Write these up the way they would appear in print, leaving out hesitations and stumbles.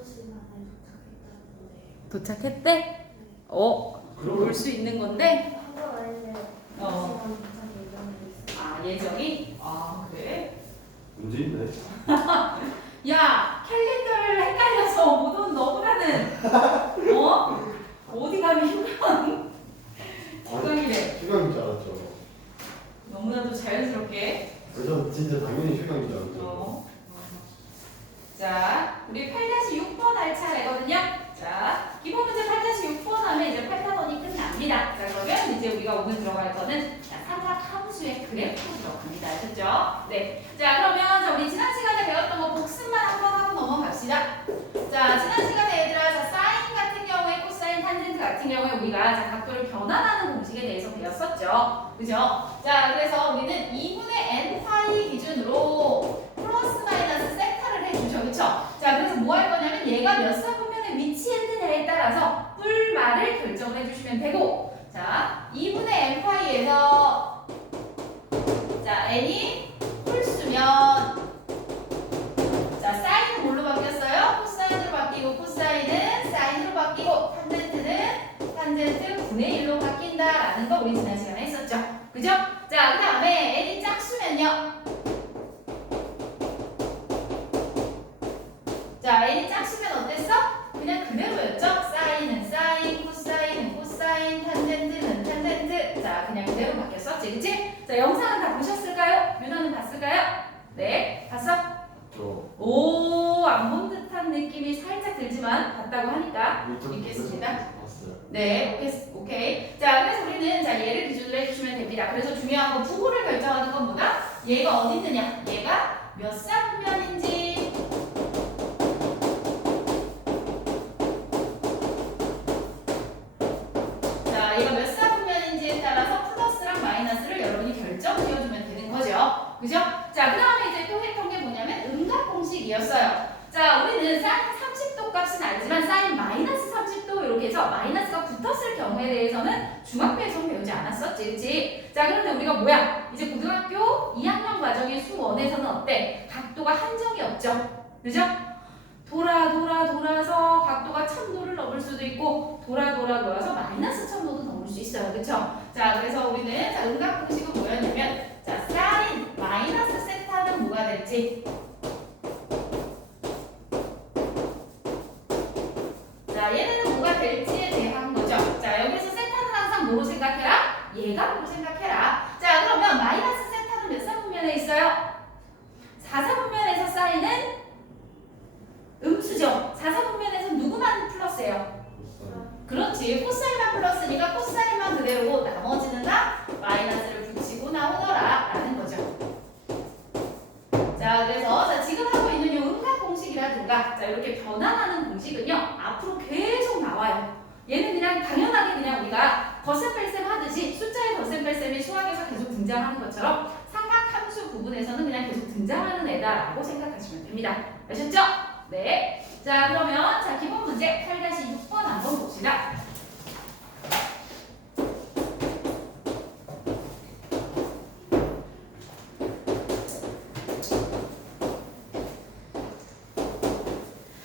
시간에 도착했다는데. 도착했대? 볼 수 있는 건데? 한국 아이들 어. 시간 도착 예정돼 있어. 아, 예정이? 아, 그래? 문제 있네. 야, 캘린더를 헷갈려서 못 온 너보다는 어디 가면 휴강이래. 휴강인 줄 알았죠. 너무나도 자연스럽게. 그래서 진짜 당연히 휴강인 줄 알았죠. 자, 우리 8-6번 할 차례거든요. 자, 기본 문제 8-6번 하면 이제 8단원이 끝납니다. 자, 그러면 이제 우리가 오늘 들어갈 거는 삼각함수의 그래프 들어갑니다. 아셨죠? 네. 자, 그러면 자, 우리 지난 시간에 배웠던 거 복습만 한번 하고 넘어갑시다. 자, 지난 시간에 얘들아, 자, 사인 같은 경우에 코사인, 탄젠트 같은 경우에 우리가 자, 각도를 변환하는 공식에 대해서 배웠었죠. 그죠? 자, 그래서 우리는 2분의 n 파이 기준으로 플러스 마이너스 세타를 해주죠. 그쵸? 자, 그래서 뭐 할 거냐면 얘가 몇 사분면에 위치했느냐에 따라서 뿔말을 결정을 해주시면 되고, 자, 2분의 n 파이에서 자, n이 홀수면 자, 사인은 뭘로 바뀌었어요? 코사인으로 바뀌고, 코사인은 사인으로 바뀌고, 탄젠트는 탄젠트 분의 1로 바뀐다라는 거 우리 지난 시간에 했었죠. 그죠? 자, 그 다음에 n이 짝수면요. 자, n이 짝수면 어땠어? 그냥 그대로였죠? 사인은 사인, 코사인은 코사인, 탄젠트는 탄젠트. 자, 그냥 그대로 바뀌었었지, 그치? 자, 영상은 다 보셨을까요? 윤호는 봤을까요? 네, 봤어? 오, 안 본 듯한 느낌이 살짝 들지만 봤다고 하니까 읽겠습니다. 봤어요. 네, 오케이. 자, 그래서 우리는 자 얘를 기준으로 해주시면 됩니다. 그래서 중요한 건 부호를 결정하는 건 뭐다? 얘가 어디 있느냐? 얘가 몇 사분면인지. 자, 얘가 몇 사분면인지에 따라서 플러스랑 마이너스를 여러분이 결정 지어주면 되는 거죠. 그죠? 자, 그 다음에 이제 또 했던 게 뭐냐면 음각 공식이었어요. 자, 우리는 사인 30도 값은 알지만 사인 마이너스 30도 이렇게 해서 마이너스가 붙었을 경우에 대해서는 중학교에서 배우지 않았었지, 그치? 자, 그런데 우리가 뭐야? 이제 고등학교 2학년 과정의 수원에서는 어때? 각도가 한정이 없죠? 그죠? 돌아서 각도가 1000도를 넘을 수도 있고 돌아서 마이너스 1000도도 넘을 수 있어요. 그쵸? 자, 그래서 우리는 자, 음각 공식은 뭐였냐면 자, 사인 마이너스 세타는 뭐가 될지 자, 얘네는 뭐가 될지에 대한 거죠. 자, 여기서 세타는 항상 뭐로 생각해라? 얘가 뭐로 생각해라. 자, 그러면 마이너스 세타는 몇 사분면에 있어요? 4사분면에서 사인은 음수죠. 4사분면에서 누구만 플러스예요? 그렇지. 코사인만 플러스니까 코사인만 그대로고 나머지는 다 마이너스를 붙이고 나오더라 라는 거죠. 자, 그래서 자, 지금 하고 있는 이 음각 공식이라든가 자, 이렇게 변환하는 공식은요 앞으로 계속 나와요. 얘는 그냥 당연하게 그냥 우리가 덧셈뺄셈 하듯이 숫자의 덧셈뺄셈이 수학에서 계속 등장하는 것처럼 삼각함수 부분에서는 그냥 계속 등장하는 애다라고 생각하시면 됩니다. 아셨죠? 네. 자, 그러면 자, 기본 문제 8-6번 한번 봅시다.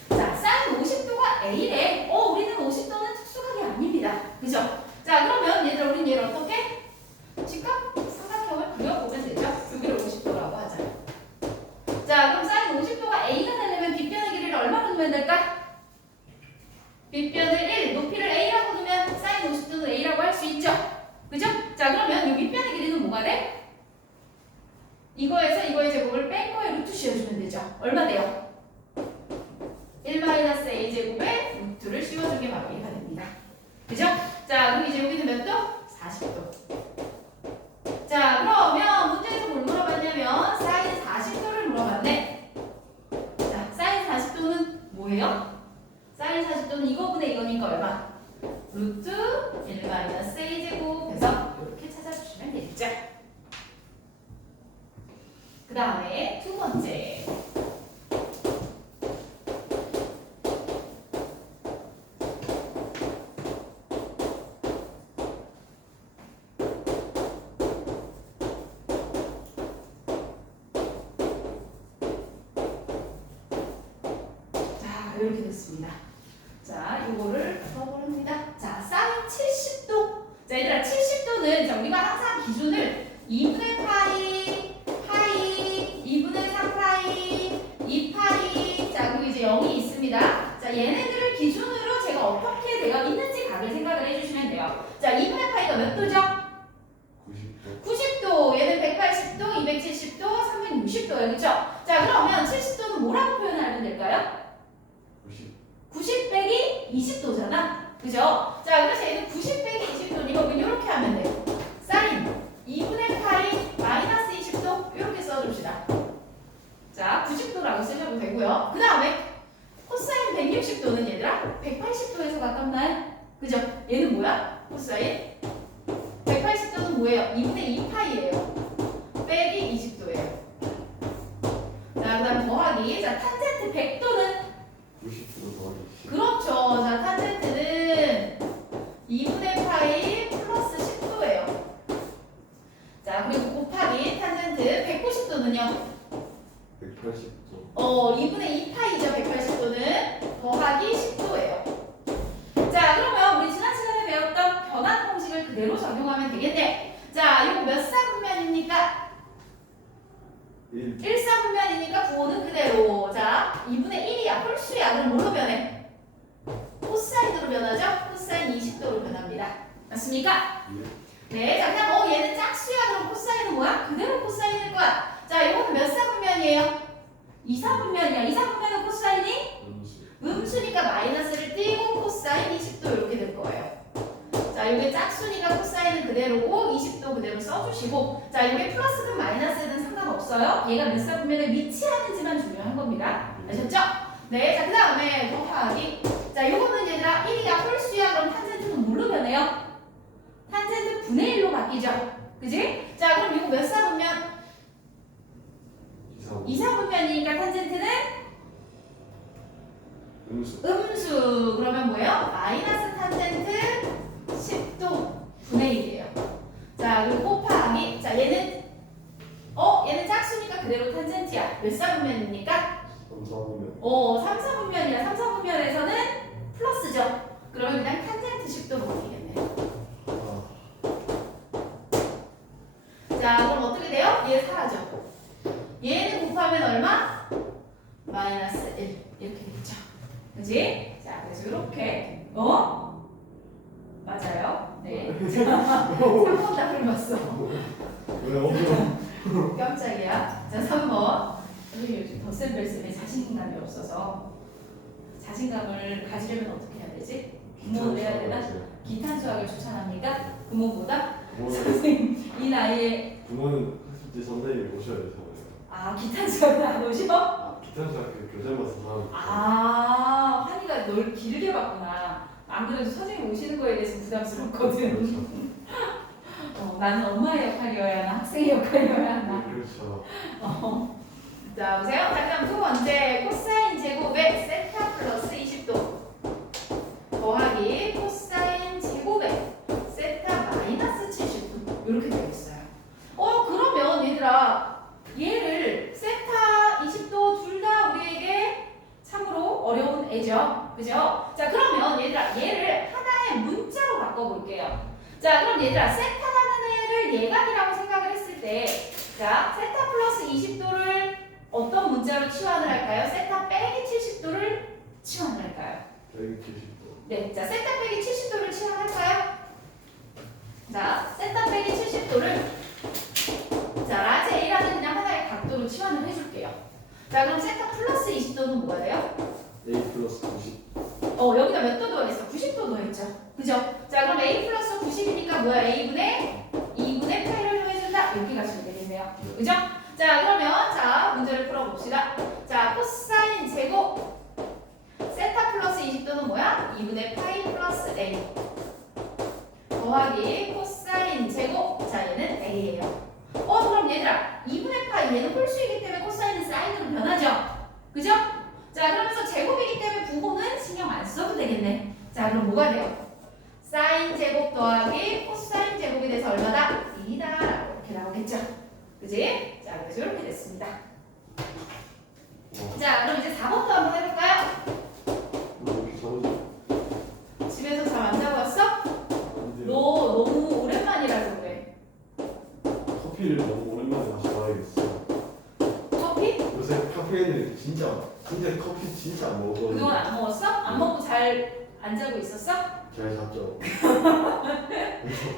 자, 사인 50도가 A래. 우리는 50도는 특수각이 아닙니다. 그죠? 자, 그러면 얘들아, 우린 얘를 어떻게? 직각 삼각형을 그려보면 되죠? 여기를 50도라고 하자. 자, 그럼 사인 50도가 A가 되려면 빗변의 길이를 얼마로 두면 될까? 빗변을 1, 높이를 A라고 두면 사인 50도는 A라고 할 수 있죠? 그죠? 자, 그러면 이 밑변의 길이는 뭐가 돼? 이거에서 이거의 제곱을 뺀 거에 루트 씌워주면 되죠? 얼마 돼요? 1-A 제곱에 루트를 씌워준 게 바로 얘가 됩니다. 그죠? 자, 그럼 이제 여기는 몇 도? 40도. 자, 그러면 문제에서 뭘 물어봤냐면 사인 40도를 물어봤네. 자, 사인 40도는 뭐예요? 사인 40도는 이거분의 이거니까 얼마? 루트 1-A 제곱해서 이렇게 찾아주시면 되겠죠? 그 다음에 두 번째. 이렇게 됐어요. 좋습니다. 자, 요거를 써버립니다. 자, 사인 70도. 자, 얘들아, 70도는 자, 우리가 항상 기준을 2분의 파이, 2분의 3파이, 2파이, 자, 그리고 이제 0이 있습니다. 자, 얘네들을 기준으로 제가 어떻게 되어 있는지 각을 생각을 해주시면 돼요. 자, 2분의 파이가 몇 도죠? 90도. 90도, 얘는 180도, 270도, 360도예요. 그쵸? 자, 그러면 70도는 뭐라고 표현하면 될까요? 90 빼기 20도잖아. 그죠? 자, 그래서 얘는 90 빼기 20도니까 그럼 이렇게 하면 돼요. 사인 2분의 파이 마이너스 20도 이렇게 써줍시다. 자, 90도라고 쓰셔도 되고요. 그 다음에 코사인 160도는 얘들아 180도에서 가깝나요? 그죠? 얘는 뭐야? 코사인 180도는 뭐예요? 2분의 2파이예요. 빼기 20도예요. 자, 그 다음 더하기. 자, 탄젠트 100도는 90도 더하기 10. 그렇죠. 자, 탄젠트는 2분의 파이 플러스 10도예요. 자, 그리고 곱하기 탄젠트 190도는요? 180도. 2분의 2파이죠. 180도는 더하기 10도예요. 자, 그러면 우리 지난 시간에 배웠던 변환 공식을 그대로 적용하면 되겠네. 자, 이거 몇 사분면입니까? 1. 1사분면이니까 부호는 그대로. 자, 2분의 1이야. 홀수야. 그럼 뭘로 변해? 코사인으로 변하죠? 코사인 20도로 변합니다. 맞습니까? 예. 네. 자, 그냥 얘는 짝수야. 그럼 코사인은 뭐야? 그대로 코사인일 거야. 자, 이거는 몇 사분면이에요? 2사분면이야. 2사분면은 코사인이 음수. 음수니까 마이너스를 띄고 코사인 20도 이렇게 될 거예요. 자, 이게 짝수니까 코사인은 그대로고 20도 그대로 써주시고, 자, 이게 플러스든 마이너스든 상관없어요. 얘가 몇 사분면에 위치하는지만 중요한 겁니다. 아셨죠? 네. 자, 그 다음에 더하기. 자, 요거는 얘들아 1이야 홀수야. 그럼 탄젠트는 뭘로 변해요? 탄젠트 분의 1로 바뀌죠. 그지? 자, 그럼 이거 몇 사분면? 2사분면이니까 탄젠트는 음수. 음수. 그러면 뭐예요? 마이너스 탄젠트 10도 분의 1이에요. 자, 그리고 곱하기. 자, 얘는 얘는 짝수니까 그대로 탄젠트야. 몇 사분면입니까? 3사분면. 3사분면이야. 3사분면에서는 플러스죠. 그러면 그냥 탄젠트 10도 바뀌겠네요. 아. 자, 그럼 어떻게 돼요? 얘 사라져. 얘는 곱하면 얼마? 마이너스 1 이렇게 되죠. 그지? 자, 그래서 이렇게 맞아요. 네. 3번 답을 봤어. 왜요? 깜짝이야. 자, 3번. 선생님 요즘 덧셈뺄셈에 자신감이 없어서 자신감을 가지려면 어떻게 해야 되지? 구몬을 해야 되나? 기탄 수학을 추천합니까? 구몬보다? 선생님 이 나이에 부모는 학습 때 선생님이 오셔야 되잖아요. 기탄 수학을 안 오셔? 기타 수학 그 교재만 써서 환희가 널 길게 봤구나. 안 그래도 선생님 오시는 거에 대해서 부담스럽거든. 나는 엄마의 역할이어야 하나 학생의 역할이어야 하나. 그렇죠. 자, 보세요. 자, 그다음 두 번째 코사인 제곱의 세타 플러스 20도 더하기 코사인 제곱의 세타 마이너스 70도 이렇게 되어 있어요. 그러면 얘들아 얘를 세타 20도 둘 다 우리에게 참으로 어려운 애죠. 그죠? 자, 그러면 얘들아 얘를 하나의 문자로 바꿔볼게요. 자, 그럼 얘들아 세타라는 애를 예각이라고 생각을 했을 때, 자, 세타 플러스 20도를 어떤 문자로 치환을 할까요? 세타 빼기 70도를 치환을 할까요? 170도. 네, 자, 세타 빼기 70도를 치환할까요? 자, 세타 빼기 70도를 자, 라지 A라는 그냥 하나의 각도로 치환을 해줄게요. 자, 그럼 세타 플러스 20도는 뭐가 돼요? A 플러스 90. 여기다 몇 도 더했어? 90도 더했죠. 그죠? 자, 그럼 A 플러스 90이니까 뭐야? A분의 2분의 파이를 더해준다. 이렇게 가시면 되겠네요. 그죠? 자, 그러면 자, 문제를 풀어봅시다. 자, 코사인 제곱 세타 플러스 20도는 뭐야? 2분의 파이 플러스 A 더하기 코사인 제곱. 자, 얘는 A예요. 그럼 얘들아 2분의 파이 얘는 홀수이기 때문에 코사인은 사인으로 변하죠. 그죠? 자, 그러면서 제곱이기 때문에 부호는 신경 안 써도 되겠네. 자, 그럼 뭐가 돼요? 사인 제곱 더하기 코사인 제곱이 돼서 얼마다? 2다 라고 이렇게 나오겠죠. 그지? 자, 그래서 이렇게 됐습니다. 자, 그럼 이제 4번도 한번 해볼까요? 먹었는데 그동안 안 먹었어? 안 먹고 잘 안 자고 있었어? 잘 잤죠. 그래서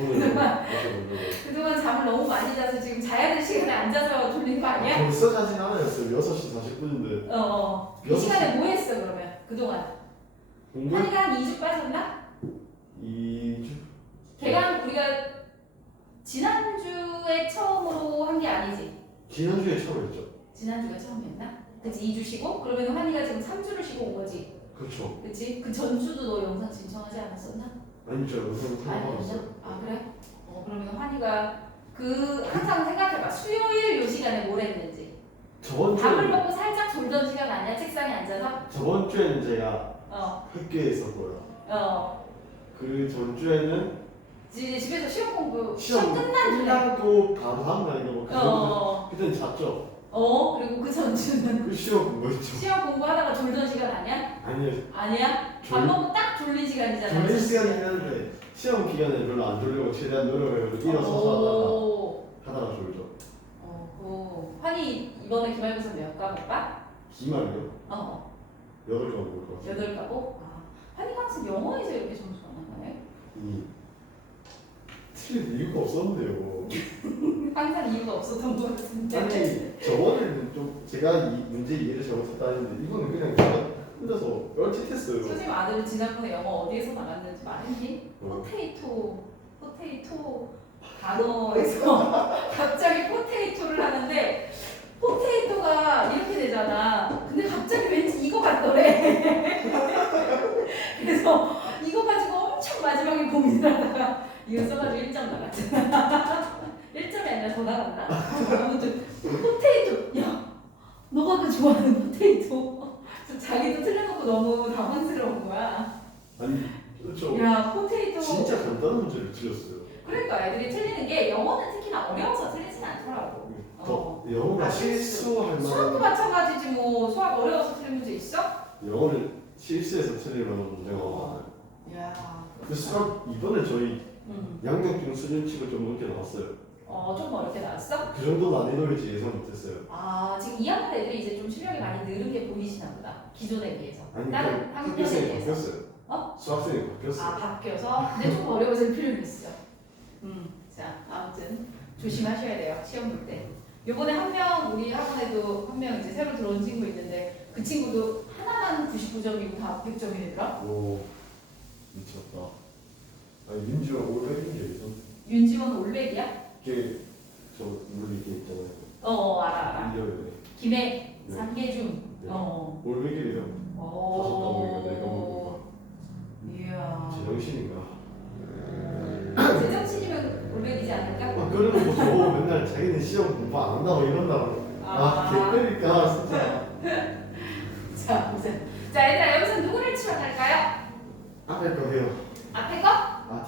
오늘 다시 먹는 그동안 잠을 너무 많이 자서 지금 자야 될 시간에 안 자서 졸린 거 아니야? 벌써 자진 않았어요. 6시 40분인데 그 시간에 뭐 했어 그러면? 그동안 공부 한이가 한 2주 빠졌나? 2주 걔가 우리가 지난주에 처음으로 한 게 아니지? 지난주에 처음 했죠. 지난주가 처음이었나? 그치 2주 쉬고? 그러면 환희가 지금 3주를 쉬고 온 거지? 그렇죠. 그치? 그 전주도 너 영상 신청하지 않았었나? 아니 저 영상 아니었나? 받았어요. 아 그래? 그러면 환희가 그 항상 생각해봐 수요일 요 시간에 뭘 했는지 저번 밥을 주에 먹고 살짝 졸던 시간 아니야? 책상에 앉아서? 저번 주에는 제가 어 학교에 있었고요. 어. 그 전주에는 이제 집에서 시험 공부 시험 끝난 주에 끝나고 바로 다음 날인가 뭐 그때는 잤죠. 그리고 그 전주는 그 시험 공부했죠. 시험 공부하다가 졸던 시간 아니야? 아니요. 아니야? 밥 졸- 먹고 딱 졸린 시간이잖아 졸릴 시간이긴 한데 시험 기간에 별로 안 졸리고 최대한 노력을 해서 일어서서 하다가 졸죠. 환희 이번에 기말고사 몇 과목 봐? 기말이요? 8과목 올 것 같아요. 8과목? 환희가 항상 영어에서 이렇게 점수가 많나요? 틀릴 이유가 없었는데요. 항상 이유가 없었던 것 같은데 아니 저번에는 좀 제가 이 문제 이해를 잘못했다 했는데 이거는 그냥 제가 혼자서 뻘짓했어요. 선생님 아들은 지난번에 영어 어디에서 나갔는지 말했니? 어. 포테이토 단어에서 갑자기 포테이토를 하는데 포테이토가 이렇게 되잖아. 근데 갑자기 왠지 이거 같더래. 그래서 이거 가지고 엄청 마지막에 고민하다가 이거 써가지고 1점 나갔잖아. 1점이 아니라 더 나갔나? 아무튼 포테이토 야 너가 그 좋아하는 포테이토 자기도 틀려놓고 너무 당황스러운 거야. 아니 그렇죠. 야 포테이토 진짜 간단한 문제를 틀렸어요. 그러니까 애들이 틀리는 게 영어는 특히나 어려워서 틀리진 않더라고. 더 영어가 실수할 수학도 만한 마찬가지지 뭐 수학 어려워서 틀린 문제 있어? 영어를 실수해서 틀릴 만한 문제가 많아요. 야. 그 수학 이번에 저희 양력중 수준치고 좀 어렵게 나왔어요. 좀 어렵게 나왔어? 그 정도 난이도일지 예상 못했어요. 지금 2학년 애들이 이제 좀 실력이 많이 늘은 게 보이시나 보다. 기존에 비해서. 아니 다른 그 학년에 학교생이 비해서. 바뀌었어요. 수학생이 바뀌었어요. 바뀌어서 근데 좀 어려워질 필요는 있어. 자 아무튼 조심하셔야 돼요 시험 볼 때. 요번에 한 명 우리 학원에도 한 명 이제 새로 들어온 친구 있는데 그 친구도 하나만 99점이고 다 100점이더라. 오 미쳤다. 아니 민주가 500인데 예전 윤지원 올백이야? 걔 저 물리 걔 있잖아요. 알아. 인디언에 김해 네. 상계중. 네. 올백이래요. 다섯 과목이니까 내가 보니까 이야. 제정신인가? 제정신이면 올백이지 않을까? 그래놓고 저 맨날 자기는 시험 공부 안 한다고 이런다고. 개때릴까 진짜. 자 보세요. 자 일단 여기서 누구를 추천할까요? 앞에 거 해요. 앞에 거?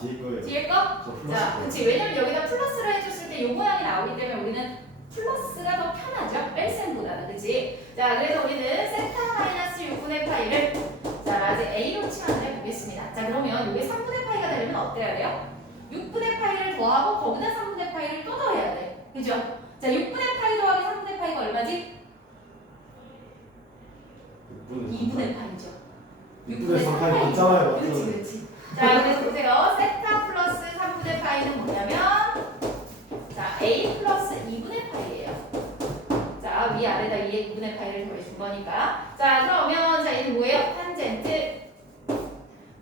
뒤에 거예요. 뒤에 거? 저 플러스 자, 거. 그치. 왜냐면 여기다 플러스를 해줬을 때 요 모양이 나오기 때문에 우리는 플러스가 더 편하죠. 뺄셈보다는. 그치? 자, 그래서 우리는 세타 마이너스 6분의 파이를 자, 라지 A로 치환을 해보겠습니다. 자, 그러면 이게 3분의 파이가 되려면 어때야 돼요? 6분의 파이를 더하고 거기다 3분의 파이를 또 더해야 돼. 그죠? 자, 6분의 파이 더하기 3분의 파이가 얼마지? 2분의 파이죠. 6분의 3파이 맞잖아요. 그렇지, 그렇지. 자, 그래서 보세요. 세타 플러스 3분의 파이는 뭐냐면 자, A 플러스 2분의 파이예요. 자, 위아래다 2분의 파이를 더해준 거니까. 자, 그러면 자, 얘는 뭐예요? 탄젠트.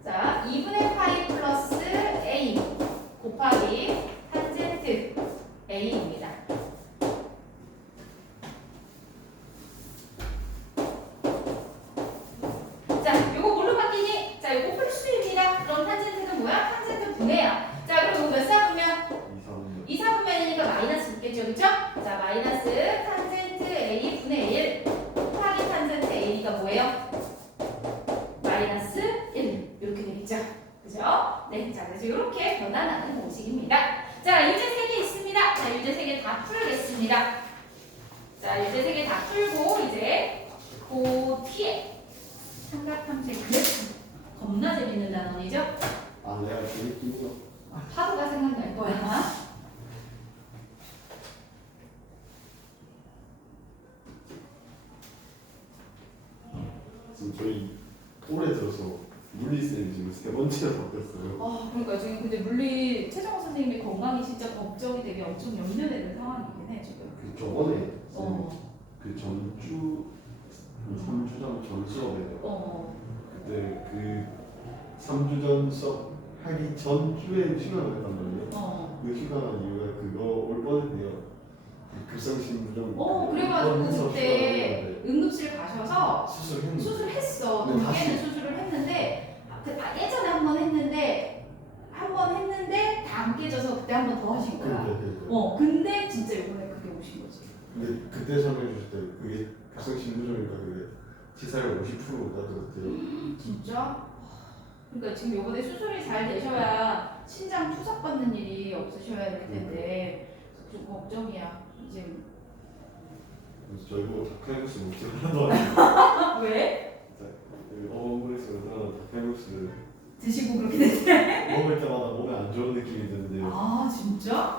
자, 2분의 파이 플러스 A 곱하기 탄젠트 A입니다. 자, 요거 뭘로 바뀌니? 자, 요거 홀수입니다. 그럼 탄젠트는 뭐야? 탄젠트 분해야. 자, 그럼 요거 몇 사분면? 2, 4분면이니까 마이너스 붙겠죠, 그쵸? 자, 마이너스 탄젠트 A 분의 1 곱하기 탄젠트 A가 뭐예요? 마이너스 1 이렇게 되겠죠? 그죠? 네, 자, 그래서 이렇게 변환하는 공식입니다. 자, 유제 3개 있습니다. 자, 유제 3개 다 풀겠습니다. 자, 유제 3개 다 풀고 이제 고티에 삼각함수의 그래프 겁나 재밌는 단원이죠? 내가 재밌긴요. 파도가 생각날 거야. 지금 올해 들어서 물리쌤이 지금 세 번째로 바뀌었어요. 아, 그러니까 지금 근데 물리 최정호 선생님의 건강이 진짜 걱정이 되게 엄청 염려되는 상황이긴 해 지금. 그 저번에 어, 그 전주 한 3주 전 수업에 그때 그 3주 전 수업 하기 전주에 휴가를 했단 말이에요. 그 휴가 간 이유가 그거 올 뻔했네요. 그 급성심부종. 그래가지고 그때 응급실 가셔서 수술했는데. 수술했어. 네, 두 다시. 개는 수술을 했는데 예전에 한 번 했는데 다 안 깨져서 그때 한 번 더 하신 거야. 그러니까. 근데 진짜 이번에 그게 오신 거지. 근데 그때 설명해 주실 때 그게 급성심부종이니까 그게 치사율 50% 나더라고요. 진짜? 그러니까 지금 요번에 수술이 잘 되셔야 신장 투석 받는 일이 없으셔야 될 텐데 좀 걱정이야. 이제 그래서 저희 보고 닭칼국수 먹지 말라고 왜? 어머니에서 닭칼국수를 드시고 그렇게 됐대? 먹을 때마다 몸에 안 좋은 느낌이 드는데요. 아 진짜?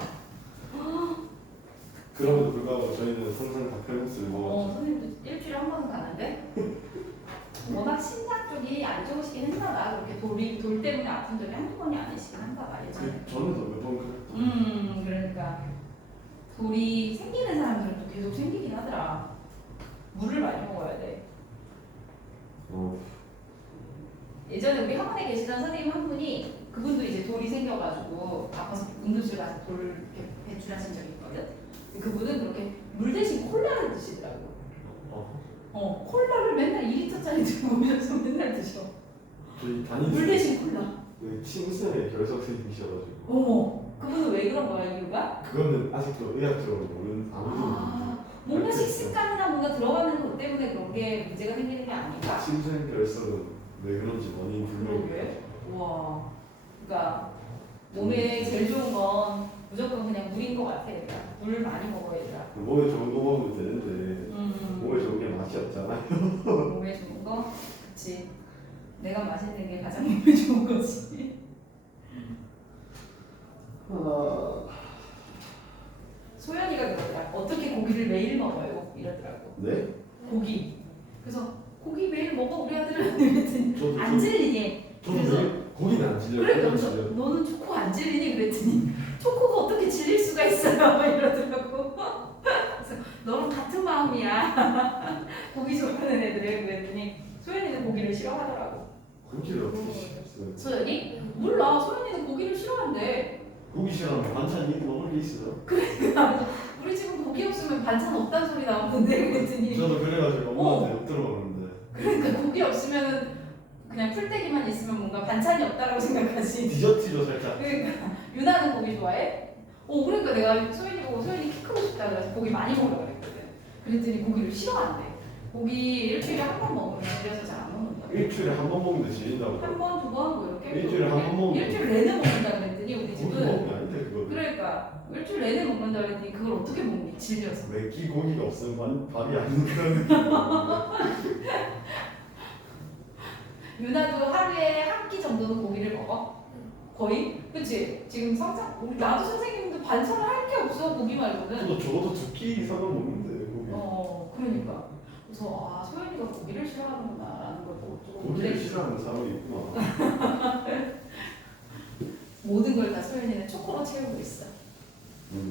그럼에도 불구하고 저희는 항상 닭칼국수를 먹었죠. 선생님도 일주일에 한 번은 가는데? 워낙 신장 쪽이 안 좋으시긴 했나 봐. 그렇게 돌 때문에 아픈 적이 한두 번이 아니시긴 한가 봐. 예전에. 저는 몇번 그랬죠. 그러니까 돌이 생기는 사람들은 또 계속 생기긴 하더라. 물을 많이 먹어야 돼. 예전에 우리 학원에 계시던 선생님 한 분이 그분도 이제 돌이 생겨가지고 아파서 응급실 가서 돌 이렇게 배출하신 적이 있거든. 그분은 그렇게 물 대신 콜라를 드시더라고. 콜라를 맨날 2리터짜리 들고 오셔서 맨날 드셔. 저희 담임 물 대신 콜라. 침샘에 결석 선생님이셔가지고. 그분은 왜 그런 거야 이유가? 그거는 아직도 의학적으로 모르는 아무도 뭔가 식습관이나 뭔가 들어가는 것 때문에 그런 게 문제가 생기는 게 아닐까? 침샘 결석은 왜 그런지 원인 불명. 왜? 우와. 그러니까 몸에 제일 좋은 건 무조건 그냥 물인 것 같아. 얘들아. 물 많이 먹어야 되라. 몸에 좋은 거 먹으면 되는데 몸에 좋은 게 맛이 없잖아요. 몸에 좋은 거? 그치. 내가 맛있는 게 가장 몸에 좋은 거지. 소연이가 그러더라. 어떻게 고기를 매일 먹어요? 이러더라고. 네? 고기. 그래서 고기 매일 먹어 우리 아들은 그랬더니 저도 안 질리니. 그래서 고기는 안 질려요. 그래 고기는 그래서 질려요. 너는 초코 안 질리니 그랬더니 초코가 어떻게 질릴 수가 있어요? 이러더라고. 그래서 너랑 같은 마음이야. 고기 좋아하는 애들이 그랬더니 소연이는 고기를 싫어하더라고. 고기를 어떻게 시켰어요? 소연이? 몰라. 소연이는 고기를 싫어한대. 고기 싫어하면 반찬이 먹을 게 있어요. 우리 집은 고기 없으면 반찬 없다는 소리 나오는데 그랬더니 저도 그래가지고 엄마한테 못 들어봤는데. 그러니까 고기 없으면 그냥 풀떼기만 있으면 뭔가 반찬이 없다라고 생각하지. 디저트죠 살짝. 그러니까 유나는 고기 좋아해? 그러니까 내가 소연이 보고 소연이 키 크고 싶다 그래서 고기 많이 먹으라고 그랬거든. 그랬더니 고기를 싫어한대. 고기 일주일에 한 번 먹으면 집에서 잘 안 먹는다. 일주일에 한 번 먹는데 질린다고. 한 번, 두 번, 뭐 이렇게. 일주일에 한 번 먹으면. 일주일 내내 먹는다 그랬더니 우리 고기 집은. 먹는 게 아닌데 그거. 그러니까 일주일 내내 먹는다 그랬더니 그걸 어떻게 먹니? 질려서. 왜기 고기가 없으면 밥이 안 그런 느낌. 유나도 하루에 한 끼 정도는 고기를 먹어? 거의? 그치? 지금 나도 선생님도 반찬을 할 게 없어 고기 말고는. 저도 적어도 2끼 이상은 먹는데 고기. 그러니까. 그래서 소연이가 고기를 싫어하는구나라는 걸 보고 조금 고기를 놀랬지. 싫어하는 사람이 있구나. 모든 걸 다 소연이는 초코로 채우고 있어.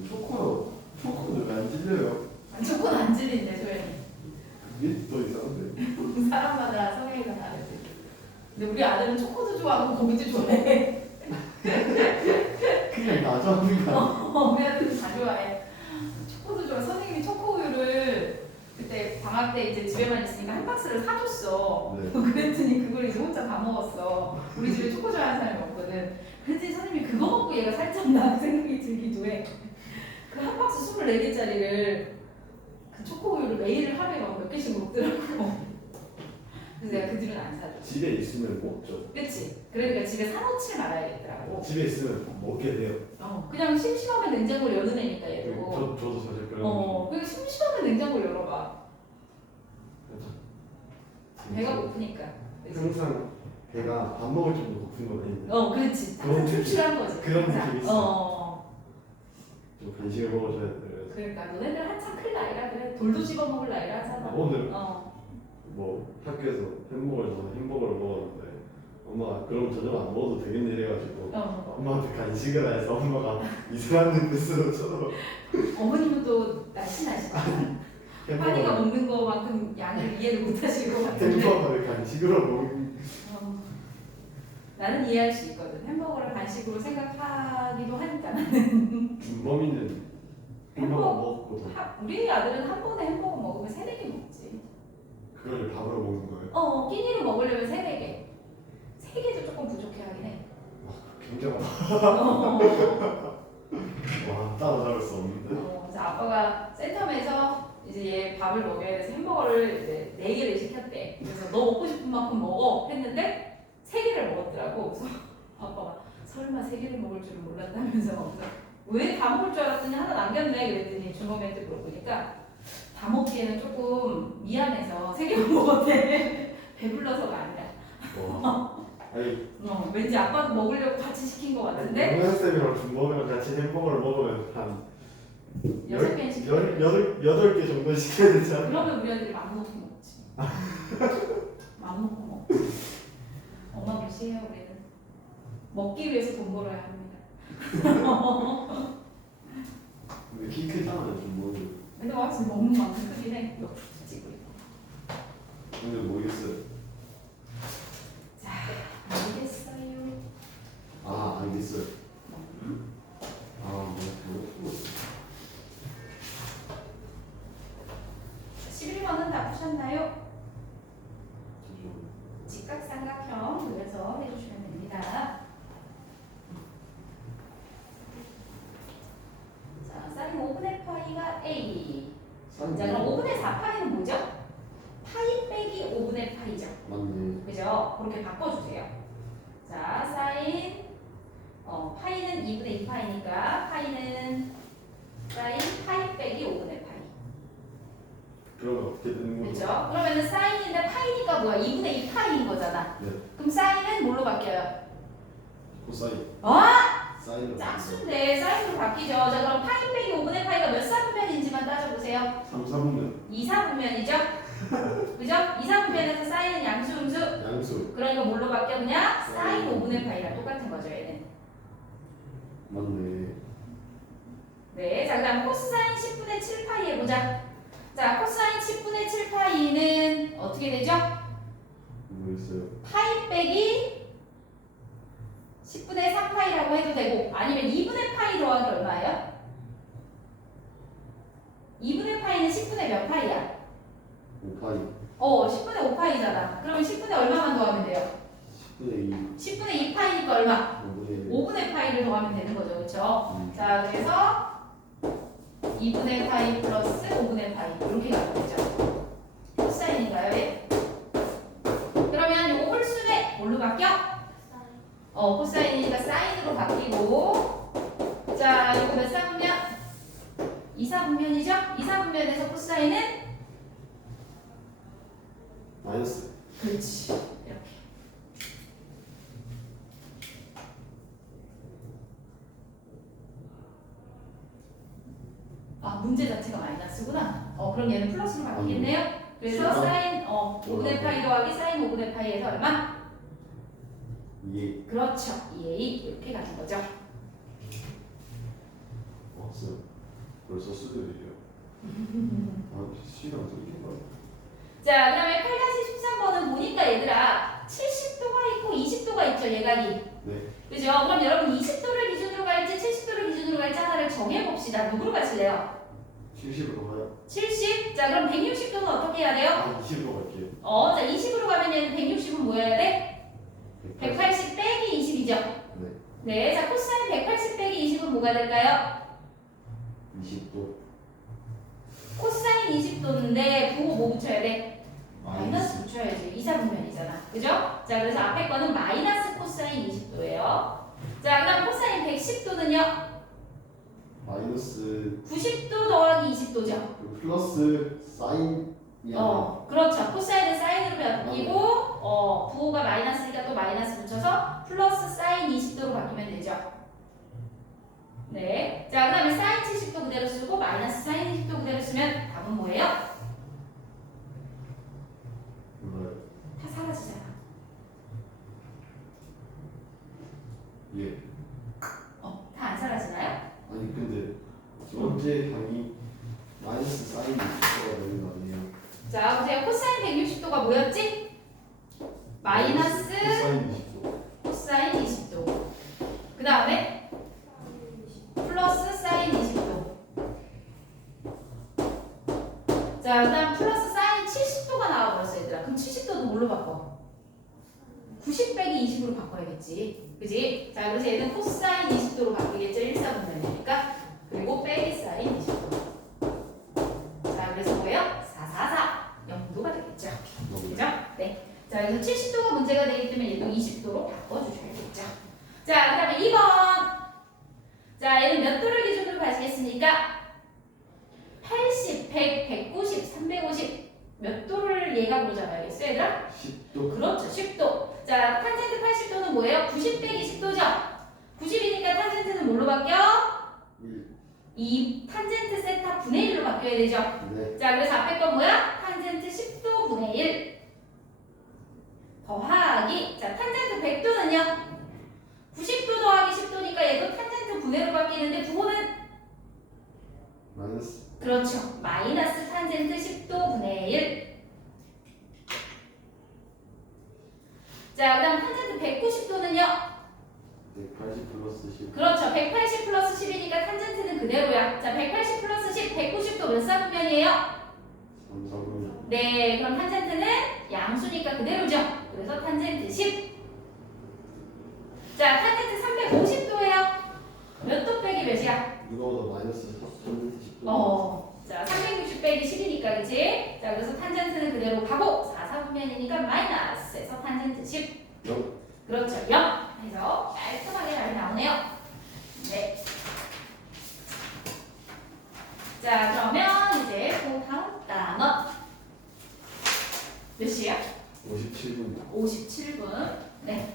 초코는 왜 안 질려요? 초코는 안 질린대 소연이. 그게 더 이상한데. 사람마다 성향이 다 다르지. 근데 우리 아들은 초코도 좋아하고 고기도 좋아해. 그냥 나 좋아하는 거 아니야? 우리 아들은 다 좋아해. 초코도 좋아. 선생님이 초코우유를 그때 방학 때 이제 집에만 있으니까 한 박스를 사줬어. 네. 그랬더니 그걸 이제 혼자 다 먹었어. 우리 집에 초코 좋아하는 사람이 없거든. 그랬더니 선생님이 그거 먹고 얘가 살쪘나 생각이 들기도 해. 그 한 박스 24개짜리를 그 초코우유를 매일 하루에 막 몇 개씩 먹더라고. 그래서 내가 그 뒤로는 안 사줘. 집에 있으면 먹죠. 그치? 그러니까 집에 사놓지 말아야겠더라고. 집에 있으면 먹게 돼요. 그냥 심심하면 냉장고를 여는 애니까 얘도. 저도 사실 그런. 그냥 심심하면 냉장고를 열어봐. 배가 고프니까. 그치? 항상 배가 밥 먹을 정도 고픈 건 아닌데. 그렇지. 그런 느낌. 출출한 거지. 그런 항상. 느낌이 좀 간식을 먹어줘야 돼요. 그러니까 너네들 한참 클 나이라 그래. 돌도 씹어 먹을 나이라 하잖아. 오늘 뭐 학교에서 햄버거를 먹어서 엄마가 그럼 저녁 안 먹어도 되겠네 이래가지고 어. 엄마한테 간식을 해서 엄마가 이상한 눈빛으로 쳐다봐. 어머님은 또 날씬하시다. 환희가 먹는 거만큼 양을 이해를 못하실 것 같은데. 햄버거를 간식으로 먹는. 어, 나는 이해할 수 있거든. 햄버거를 간식으로 생각하기도 하니까. 준범이는 햄버거 먹고 우리 아들은 한 번에 햄버거 먹으면 3-4개 먹지. 그걸 밥으로 먹는 거예요? 끼니로 먹으려면 3-4개. 3개도 조금 부족해 하긴 해. 굉장하다. 와 따라잡을 수 없는데. 그래서 아빠가 센텀에서 이제 얘 밥을 먹여야 돼서 햄버거를 이제 4개를 시켰대. 그래서 너 먹고 싶은 만큼 먹어 했는데 3개를 먹었더라고. 그래서 아빠가 설마 3개를 먹을 줄은 몰랐다면서 왜 다 먹을 줄 알았더니 하나 남겼네 그랬더니 준범이한테 물어보니까 다 먹기에는 조금 미안해서 3개만 먹었대. 배불러서가 아니라. 와. 아니 왠지 아빠도 먹으려고 같이 시킨 것 같은데. 동현 쌤이랑 준범이랑 같이 햄버거를 먹으면 한 6개 시켜야 돼. 8개 정도 시켜야 되지 않나? 그러면 우리 애들이 맘 놓고 먹지. 맘 놓고 먹지. 엄마 무시해요 우리는. 먹기 위해서 돈 벌어야 합니다. 근데 키 크잖아요 준범이. 근데 확실히 먹는 만큼 크긴 해. 옆으로 찍고 있고. 근데 모르겠어요. 자, 알겠어요. 아 알겠어요. 아 뭐. 11번은 다 푸셨나요? 직각삼각형 그래서 해주시면 됩니다. 자, 사인 5분의 파이가 A. 자, 그럼 5분의 4파이는 뭐죠? 파이 빼기 5분의 파이죠. 맞네. 그죠? 그렇게 바꿔주세요. 자, 사인 파이는 2분의 2파이니까 파이는 사인 파이 빼기 5분의 파이. 그러면 어떻게 되는 거죠? 그죠? 그러면은 사인인데 파이니까 뭐야? 2분의 2파이인 거잖아. 네. 그럼 사인은 뭘로 바뀌어요? 코사인. 사인으로. 짝수인데 사인으로 바뀌죠. 자, 그럼 파이 빼기 5분의 파이가 몇 사분면인지만 따져보세요. 3, 4분면 2, 4분면이죠? 그죠? 2, 4분면에서 사인은 양수, 음수? 양수. 그러니까 뭘로 바뀌어 그냥? 사인 5분의 파이랑 똑같은 거죠, 얘는. 맞네. 네, 자, 그 다음 코사인 10분의 7파이 해보자. 자, 코사인 10분의 7파이는 어떻게 되죠? 모르겠어요. 파이 빼기 10분의 3파이라고 해도 되고 아니면 2분의 파이 더하기 얼마예요? 2분의 파이는 10분의 몇 파이야? 5파이. 10분의 5파이잖아. 그러면 10분의 얼마만 더하면 돼요? 10분의 2. 10분의 2파이니까 얼마? 5분의 1. 5분의 파이를 더하면 되는 거죠. 그렇죠? 자, 그래서 2분의 파이 플러스 5분의 파이 이렇게 가면 되죠. 코사인인가요? 예? 그러면 요 홀수에 뭘로 바뀌어? 코사인이니까 사인으로 바뀌고 자, 이거 몇 사분면? 2사분면이죠? 2사분면에서 코사인은? 마이너스. 그렇지. 이렇게. 문제 자체가 마이너스구나. 그럼 얘는 플러스로 바뀌겠네요. 그래서 사인 5분의 파이 더하기 사인 5분의 파이에서 얼마? 2. 그렇죠. 2a 이렇게 가는 거죠. 왔어요. 벌써 수들이에요. 시간 어떻게 봐? 자, 그다음에 8-13번은 보니까 얘들아 70도가 있고 20도가 있죠, 예각이. 네. 그죠? 그럼 여러분 20도를 기준으로 갈지 70도를 기준으로 갈지 하나를 정해봅시다. 누구로 가실래요? 70으로 가요. 70? 자, 그럼 160도는 어떻게 해야 돼요? 아 20으로 갈게요. 자, 20으로 가면 얘는 160은 뭐 해야 돼? 180 빼기 20이죠? 네. 네, 자, 코사인 180 빼기 20은 뭐가 될까요? 20도. 코사인 20도인데 부호 뭐 붙여야 돼? 마이너스 붙여야지. 2사분면이잖아. 그죠? 자, 그래서 앞에 거는 마이너스 코사인 20도예요. 자, 그 다음 코사인 110도는요? 마이너스 90도 더하기 20도죠. 플러스 사인. 그렇죠. 코사인은 사인으로 바뀌고, 부호가 마이너스니까 또 마이너스 붙여서 플러스 사인 20도로 바뀌면 되죠. 네. 자, 그 다음에 사인 70도 그대로 쓰고, 마이너스 사인 20도 그대로 쓰면 답은 뭐예요? 몰라요. 다 사라지잖아. 예. 다 안 사라지나요? 아니 근데 전체 항이 마이너스 사인 60도가 되는 거 아니에요? 자, 보세요. 코사인 160도가 뭐였지? 마이너스 사인 20도. 코사인 20도. 그 다음에 플러스 사인 20도. 자, 그 다음 플러스 사인 70도가 나와버렸어, 얘들아. 그럼 70도도 뭘로 바꿔? 90 빼기 20으로 바꿔야겠지. 그지? 자, 그래서 얘는 코사인 20도로 바뀌겠죠. 1사분면이니까. 그리고 빼기 사인 20도. 자, 그래서 뭐예요? 444. 0도가 되겠죠. 그죠? 네. 자, 그래서 70도가 문제가 되기 때문에 얘도 20도로 바꿔주셔야겠죠. 자, 그 다음에 2번. 자, 얘는 몇 도를 기준으로 가시겠습니까? 80, 100, 190, 350. 몇 도를 얘가 보로 잡아야겠어요, 얘들아? 10도. 그렇죠, 10도. 자, 탄젠트 80도는 뭐예요? 90 빼기 10도죠? 90이니까 탄젠트는 뭘로 바뀌어? 1. 이 탄젠트 세타 분의 1로 바뀌어야 되죠? 네. 자, 그래서 앞에 건 뭐야? 탄젠트 10도 분의 1 더하기, 자, 탄젠트 100도는요? 90도 더하기 10도니까 얘도 탄젠트 분해로 바뀌는데 부호는? 마이너스. 그렇죠. 마이너스 탄젠트 10도 분의 1. 자, 그 다음 탄젠트 190도는요? 180 플러스 10. 그렇죠. 180 플러스 10이니까 탄젠트는 그대로야. 자, 180 플러스 10, 190도 몇 사분면이에요? 3, 4분. 네, 그럼 탄젠트는 양수니까 그대로죠. 그래서 탄젠트 10. 자, 탄젠트 350도예요. 몇 도 빼기 몇이야? 이거보다 마이너스 10도. 자, 360 빼기 10이니까, 그치? 자, 그래서 탄젠트는 그대로 가고, 4사분면이니까 마이너스에서 탄젠트 10. 0. 그렇죠. 0. 해서 깔끔하게 잘 나오네요. 네. 자, 그러면 이제 그 다음 단어. 몇 시야? 57분. 57분. 네.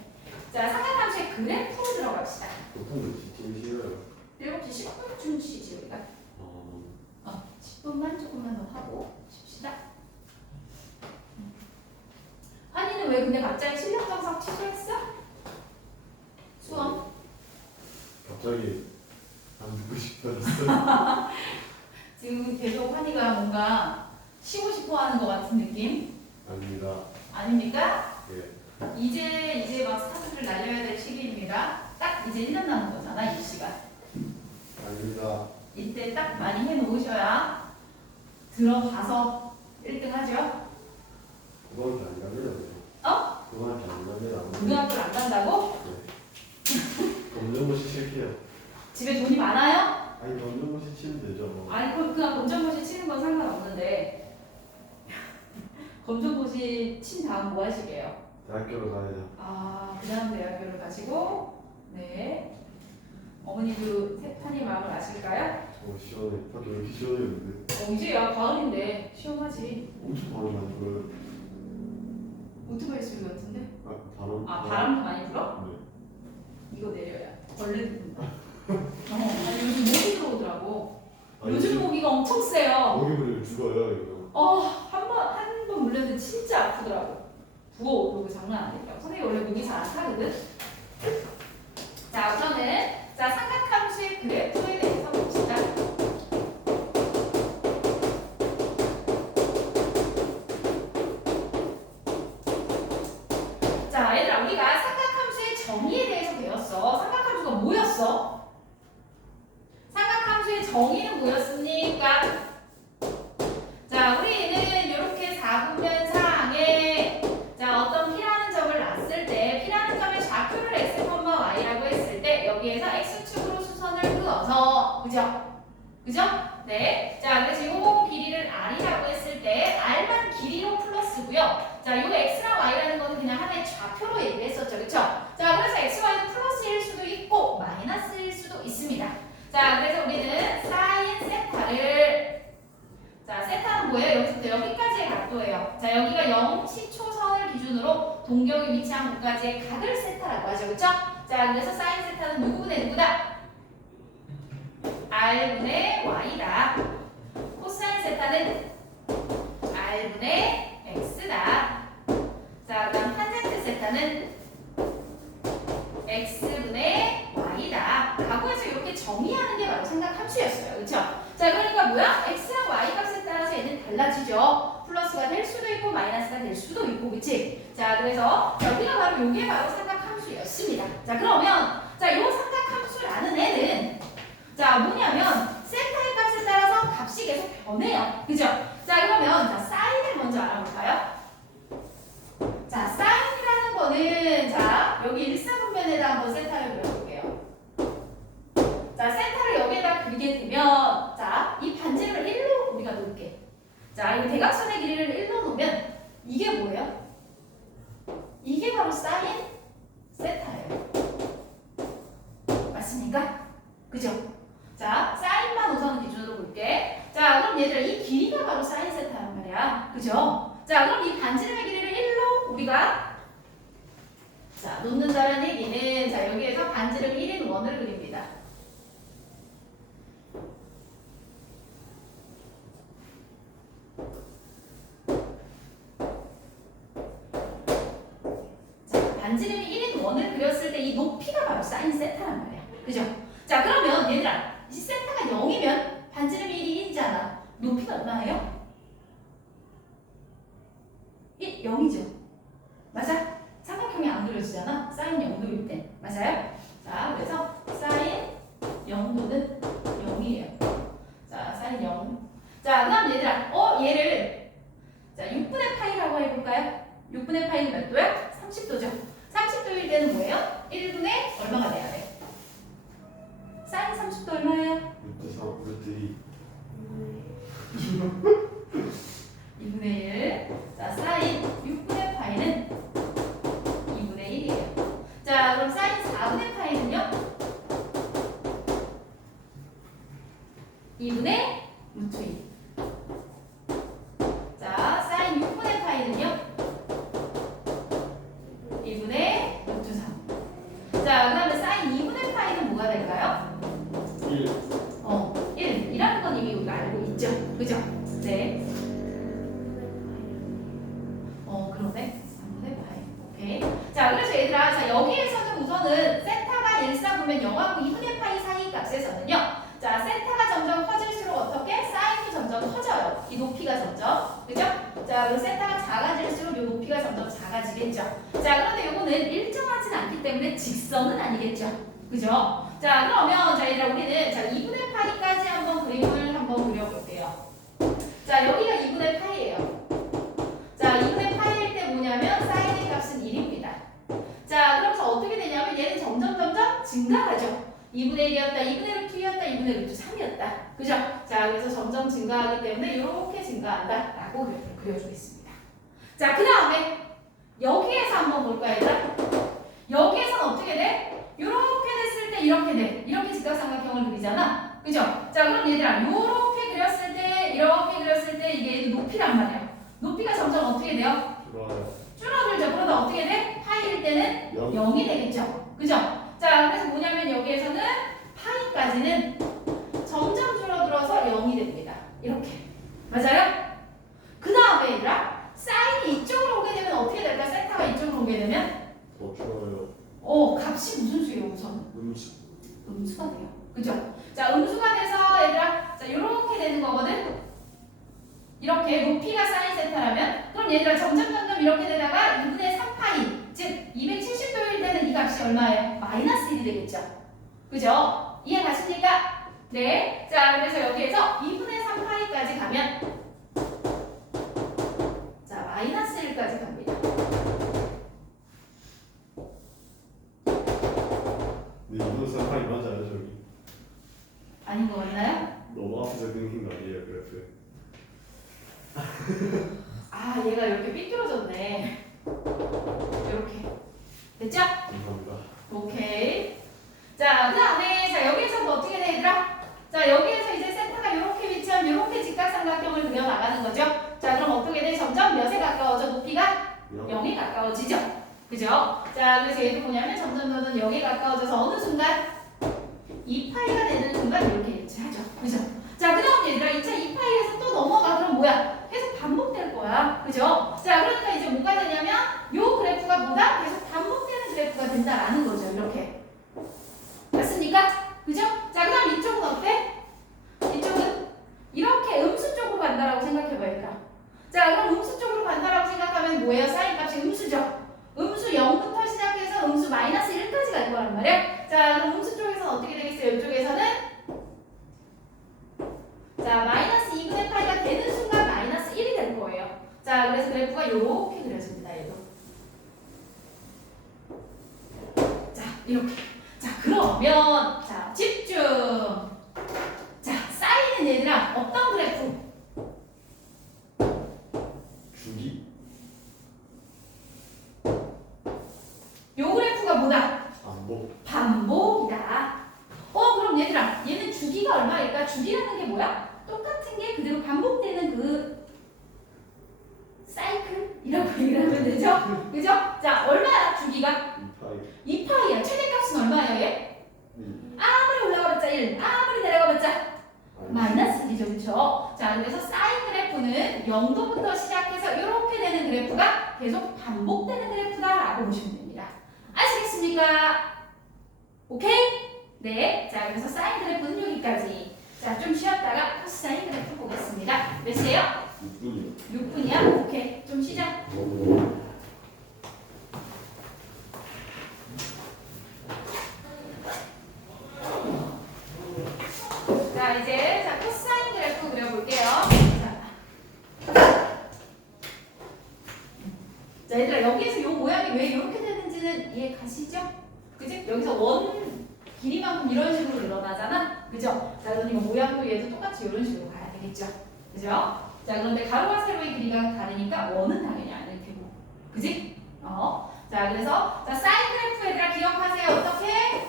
자, 삼각함수의 그래프 들어갑시다. 보통 몇 시쯤 쉬어요? 7시 10분쯤 쉬지, 우리가. 10분만 조금만 더 하고 쉽시다. 한이는 왜 근데 갑자기 실력 정상 취소했어? 수험? 갑자기 안 듣고 싶어졌어요. 지금 계속 한이가 뭔가 쉬고 싶어 하는 것 같은 느낌? 아닙니다. 아닙니까? 예. 이제 막 스타트를 날려야 될 시기입니다. 딱 이제 1년 남은 거잖아, 이 시간. 아닙니다. 이때 딱 많이 해놓으셔야 들어가서 1등 하죠? 그건 안 갑니다. 어? 그건 안 갑니다. 고등학교를 안 간다고? 네. 검정고시 칠게요. 집에 돈이 많아요? 아니 검정고시 치면 되죠. 아니 그냥 검정고시 치는 건 상관없는데 검정고시 친 다음 뭐 하시게요? 대학교로 가야죠. 아, 그 다음 대학교를 가시고 네 어머니도 세판이 마음을 아실까요? 시원해. 밖에 왜 이렇게 시원해는데? 이제 야 가을인데 시원하지. 엄청 바람 많이 불어요. 오토바이 소리 같은데? 바람. 바람도 많이 불어? 네. 이거 내려야 벌레 든다. 아니 요즘 모기 들어오더라고. 아, 요즘 모기가 엄청 세요. 모기 물리면 죽어요 이거. 한 번 물렸는데 진짜 아프더라고. 부어 오르고 장난 아니더라고. 선생님 원래 목이 잘 안 타거든. 자, 우선은 자 삼각함수의 그래프에 대해서 봅시다. 자, 얘들아 우리가 삼각함수의 정의에 대해서 배웠어. 삼각함수가 뭐였어? 삼각함수의 정의는 뭐였습니까? 자, 우리는 이렇게 사분면상에 자 어떤 P라는 점을 놨을 때 P라는 점의 좌표를 X, Y라고 했을 때 여기에서 X축으로 수선을 그어서 그죠? 네. 자, 그래서 요 길이를 R이라고 했을 때 R만 길이로 플러스고요. 자, 요 X랑 Y라는 거는 그냥 하나의 좌표로 얘기를 했었죠. 그쵸? 자, 그래서 X, Y는 플러스일 수도 있고 마이너스일 수도 있습니다. 자, 그래서 우리는 사인 세타를 자, 세타는 뭐예요? 여기서부터 여기까지의 각도예요. 자, 여기가 0시초선을 기준으로 동경에 위치한 곳까지의 각을 세타라고 하죠. 그쵸? 자, 그래서 사인 세타는 누구분의 누구다? R분의 Y다. 코사인 세타는 R분의 X다. 자, 그 다음 탄젠트 세타는 X분의 그러니까 뭐야? x랑 y 값에 따라서 얘는 달라지죠. 플러스가 될 수도 있고 마이너스가 될 수도 있고, 그치? 자, 그래서 여기가 바로 요게 바로 삼각함수였습니다. 자, 그러면 자, 요 삼각함수라는 애는 자, 뭐냐면 세타의 값에 따라서 값이 계속 변해요. 그죠? 자, 그러면 자, 사인을 먼저 알아볼까요? 자, 사인이라는 거는 자, 여기 일사분면에다 한번 세타를 그려볼게요. 자, 세타를 여기에다 그리게 되면 자, 이 반지름을 1로 우리가 놓을게. 자, 이 대각선의 길이를 1로 놓으면 이게 뭐예요? 이게 바로 사인 세타예요. 맞습니까? 그죠? 자, 사인만 우선 기준으로 볼게. 자, 그럼 얘들아 이 길이가 바로 사인 세타란 말이야. 그죠? 자, 그럼 이 반지름의 길이를 1로 우리가 자, 놓는다는 얘기는 자, 여기에서 반지름 1인 원을 그립니다. 자, 반지름이 1인 원을 그렸을 때 이 높이가 바로 사인 세타란 말이야. 그죠? 자, 그러면 얘들아 이 세타가 0이면 반지름이 1이잖아. 높이가 얼마예요? 0이죠. 맞아? 삼각형이 안 그려지잖아. 사인 0도일 때. 맞아요? 자, 그래서 사인 0도는 0이에요. 자, 사인 0. 자, 그 다음 얘들아, 얘를 자, 6분의 파이라고 해볼까요? 6분의 파이는 몇 도야? 30도죠. 30도일 때는 뭐예요? 1분의 얼마가 돼야 돼? 사인 30도 얼마예요? 루트 3, 루트 2. 2분의 1. 자, 사인 6분의 파이는 2분의 1이에요. 자, 그럼 사인 4분의 파이는요? 2분의 루트 2. 자, 사인 6분의 파이는요? 2분의 루트 3. 자, 그 다음에 사인 2분의 파이는 뭐가 될까요? 1. 1이라는 건 이미 우리가 알고 있죠. 그죠? 네. 그러네. 3분의 파이. 오케이. 자, 그래서 얘들아, 자, 여기에서는 우선은 세타가 일사분면 0하고 2분의 파이 사이 값에서는요. 자, 세타가 점점 커질수록 어떻게? 사인이 점점 커져요. 이 높이가 점점. 그죠? 자, 그리고 세타가 작아질수록 이 높이가 점점 작아지겠죠. 자, 그런데 요거는 일정하진 않기 때문에 직선은 아니겠죠. 그죠? 자, 그러면 자, 얘들아, 우리는 자, 2분의 파이까지 한번 그림을 한번 그려볼게요. 자, 여기가 2분의 파이예요. 자, 2분의 파이일 때 뭐냐면 사인의 값은 1입니다. 자, 그러면서 어떻게 되냐면 얘는 점점 증가하죠. 2분의 1이었다, 2분의 루트 2였다, 2분의 루트 3이었다. 그죠? 자, 그래서 점점 증가하기 때문에 이렇게 증가한다 라고 그려주겠습니다. 자, 그 다음에 여기에서 한번 볼까요, 얘들아? 여기에서는 어떻게 돼? 이렇게 됐을 때 이렇게 돼. 이렇게 직각삼각형을 그리잖아. 그죠? 자, 그럼 얘들아, 이렇게 그렸을 때, 이렇게 그렸을 때 이게 높이란 말이야. 높이가 점점 어떻게 돼요? 좋아요. 줄어들죠. 그러다 어떻게 돼? 파이일 때는 0. 0이 되겠죠. 그죠? 자, 그래서 뭐냐면 여기에서는 파이까지는 점점 줄어들어서 0이 됩니다. 이렇게. 맞아요? 그 다음에 얘들아, 사인이 이쪽으로 오게 되면 어떻게 될까? 세타가 이쪽으로 오게 되면 더 좋아요. 값이 무슨 수예요, 우선? 음수가 돼요. 그죠? 자, 음수가 돼서 얘들아, 자, 요렇게 되는 거거든? 이렇게 높이가 사인 세타라면, 그럼 얘들아 점점 이렇게 되다가 2분의 3파이, 즉 270도일 때는 이 값이 얼마예요? 마이너스 1이 되겠죠? 그죠? 이해 가십니까? 네. 자, 그래서 여기에서 2분의 3파이까지 가면, 자, 마이너스 1까지 갑니다. 근데 이분 상황이 맞아요, 저기. 아닌 것 같나요? 너무 앞에서 끊긴 거 아니에요, 그래프? 아, 얘가 이렇게 삐뚤어졌네. 이렇게. 됐죠? 감사합니다. 오케이. 자, 그 다음에, 자, 여기에서 뭐 어떻게 돼, 얘들아? 자, 여기에서 이제 세타가 이렇게 위치한 이렇게 직각삼각형을 그려 나가는 거죠? 자, 그럼 어떻게 돼? 점점 몇에 가까워져? 높이가 0에 가까워지죠? 그죠? 자, 그래서 얘도 뭐냐면 점점 0에 가까워져서 어느 순간 2파이가 되는 순간 이렇게 일치하죠. 그죠? 자, 그 다음 얘들아, 2차 2파이에서 또 넘어가. 그럼 뭐야? 계속 반복될 거야. 그죠? 자, 그러니까 이제 뭐가 되냐면 요 그래프가 뭐다? 계속 반복되는 그래프가 된다라는 거죠. 이렇게. 맞습니까? 그죠? 자, 그 다음 이쪽은 어때? 이쪽은 말이야. 자, 그럼 음수 쪽에서는 어떻게 되겠어요? 이쪽에서는 자, 마이너스 2분의 파이가 되는 순간 마이너스 1이 될 거예요. 자, 그래서 그래프가 이렇게 그려집니다. 얘도. 자, 이렇게. 자, 그러면 자, 집중. 자, 쌓이는 얘들아 어떤 그래프? 주기? 요 그래프가 뭐다? 반복. 반복이다. 그럼 얘들아, 얘는 주기가 얼마일까? 주기라는 게 뭐야? 똑같은 게 그대로 반복되는 그 사이클이라고 얘기를 하면 되죠? 그죠? 자, 얼마야 주기가? 2파이. 2파이야. 최대값은 얼마야 얘? 아무리 올라가봤자 1, 아무리 내려가봤자 마이너스 1이죠. 그쵸? 자, 그래서 사인 그래프는 0도부터 시작해서 이렇게 되는 그래프가 계속 반복되는 그래프다라고 보시면 됩니다. 아시겠습니까? 오케이? 네. 자, 그래서 사인 그래프는 여기까지. 자, 좀 쉬었다가 코사인 그래프 보겠습니다. 몇 시에요? 6분이요. 6분이야? 오케이. 좀 쉬자. 자, 이제 자, 코사인 그래프 그려볼게요. 자, 얘들아, 여기에서 이 모양이 왜 이렇게 되는지는 이해 가시죠? 그지? 여기서 원 길이만큼 이런 식으로 늘어나잖아? 그죠? 자, 그럼 이거 모양도 얘도 똑같이 이런 식으로 가야 되겠죠? 그죠? 자, 그런데 가로와 세로의 길이가 다르니까 원은 당연히 안 읽히고. 그지? 자, 그래서 자, 사인 그래프 얘들아 기억하세요. 어떻게?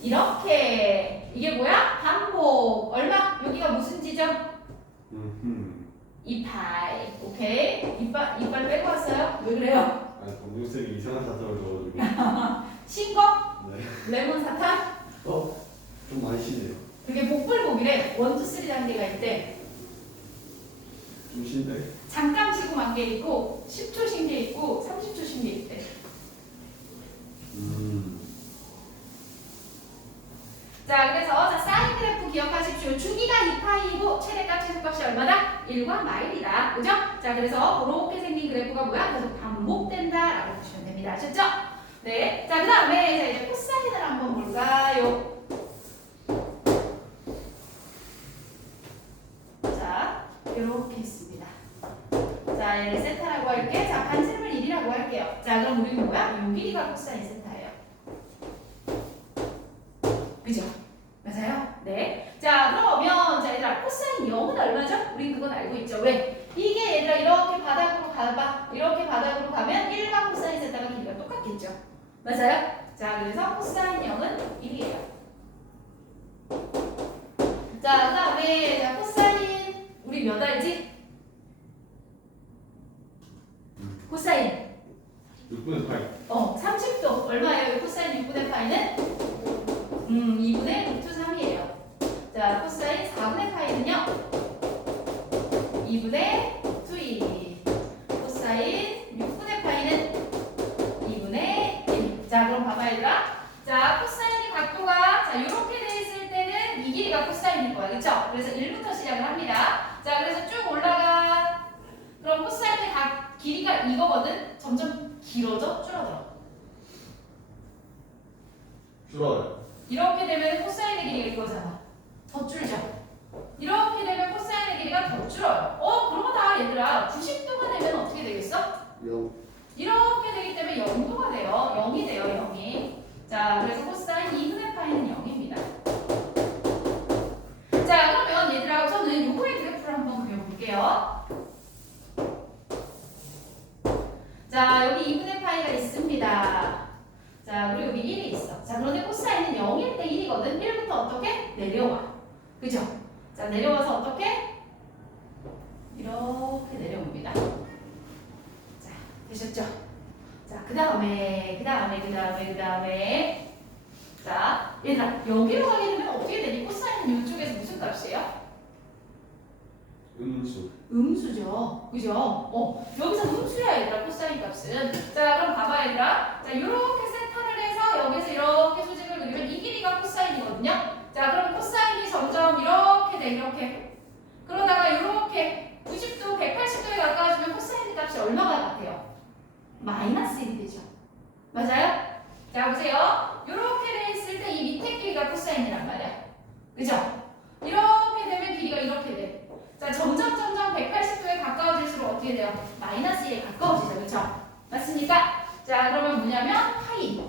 이렇게. 이게 뭐야? 반복. 얼마? 여기가 무슨 지점? 2파이. 오케이. 이빨 빼고 왔어요? 왜 그래요? 아니 검정색이 이상한 사탕을 줘가지고. 신 거? 네. 레몬 사탕? 좀 많이 시네요. 그게 복불복이래. 1, 2, 3단계가 있대. 좀 신데. 잠깐 쉬고 만 게 있고 10초 쉰 게 있고 30초 쉰 게 있대. 자, 그래서 자, 사인 그래프 기억하십시오. 주기가 2파이고 최대값 최소값이 얼마다? 1과 마일이다. 그죠? 자, 그래서 그렇게 생긴 그래프가 뭐야? 계속 반복된다라고 보시면 됩니다. 아셨죠? 네. 자, 그 다음에 자, 이제 코사인을 한번 볼까요? 자, 이렇게 있습니다. 자, 얘를 세타라고 할게. 자, 반지름을 1이라고 할게요. 자, 그럼 우리는 뭐야? 요 길이가 코사인 세타예요. 그죠? 맞아요? 네. 자, 그러면 자, 얘들아, 코사인 0은 얼마죠? 우린 그건 알고 있죠. 왜? 이게 얘들아 이렇게 바닥으로 가봐. 이렇게 바닥으로 가면 1과 코사인 세타가 길이가 똑같겠죠. 맞아요? 자, 그래서 코사인 0은 1이에요. 자, 그 다음에 자, 코사인 우리 몇 알지? 코사인 6분의 파이. 30도 얼마예요? 코사인 6분의 파이는? 2분의 루트 3이에요. 자, 코사인 4분의 파이는요? 2분의 루트 2. 코사인 6분의 파이는 2분의 1. 자, 그럼 봐봐 얘들아. 자, 코사인의 각도가 자, 이렇게 돼 있을 때는 이 길이가 코사인일 거야. 그쵸? 그래서 1부터 시작을 합니다. 자, 그래서 쭉 올라가. 그럼 코사인의 길이가 이거거든. 점점 길어져? 줄어들어? 줄어요. 이렇게 되면 코사인의 길이가 이거잖아. 더 줄죠? 이렇게 되면 코사인의 길이가 더 줄어요. 그러면 다 얘들아 90도가 되면 어떻게 되겠어? 0. 이렇게 되기 때문에 0도가 돼요. 0이 돼요. 0이. 자, 그래서 코사인 2분의 파이는 0입니다. 자, 그러면 얘들아 우선은 요거의 그래프를 한번 그려볼게요. 자, 여기 2분의 파이가 있습니다. 자, 그리고 여기 1이 있어. 자, 그런데 코사인은 0일 때 1이거든. 1부터 어떻게? 내려와. 그죠? 자, 내려와서 어떻게? 이렇게 내려옵니다. 자, 되셨죠? 자, 그 다음에 자, 얘들아, 여기로 가게 되면 어떻게 되니? 코사인은 이쪽에서 무슨 값이에요? 음수. 음수죠. 그죠? 여기서 음수야, 얘들아, 코사인 값은. 자, 그럼 봐봐, 얘들아. 자, 이렇게 세타를 해서 여기서 이렇게 수직을 그리면 이 길이가 코사인이거든요. 자, 그럼 코사인이 점점 이렇게 돼, 이렇게. 그러다가 이렇게 90도, 180도에 가까워지면 코사인 값이 얼마가 같아요? 마이너스 1이 되죠. 맞아요? 자 보세요. 이렇게 돼 있을 때 이 밑에 길이가 코사인이란 말이야. 그죠? 이렇게 되면 길이가 이렇게 돼. 자 점점 180도에 가까워질수록 어떻게 돼요? 마이너스 1에 가까워지죠. 그쵸? 맞습니까? 자 그러면 뭐냐면 파이.